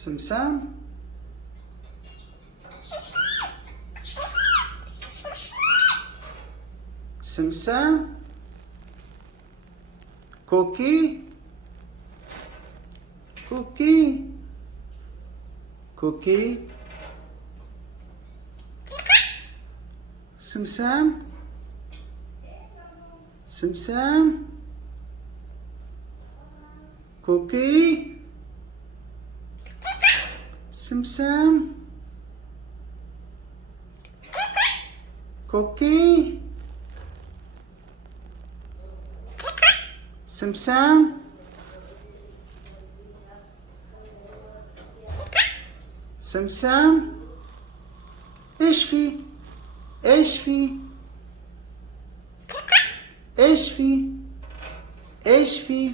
سمسام. سمسام. كوكي. كوكي. كوكي. سمسام. سمسام. كوكي. سمسام. كوكي. سمسام. سمسام. ايش في؟ ايش في؟ ايش في؟ ايش في؟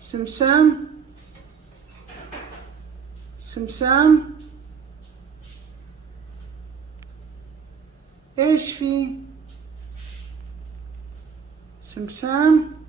سمسام. سمسام. ايش في؟ سمسام.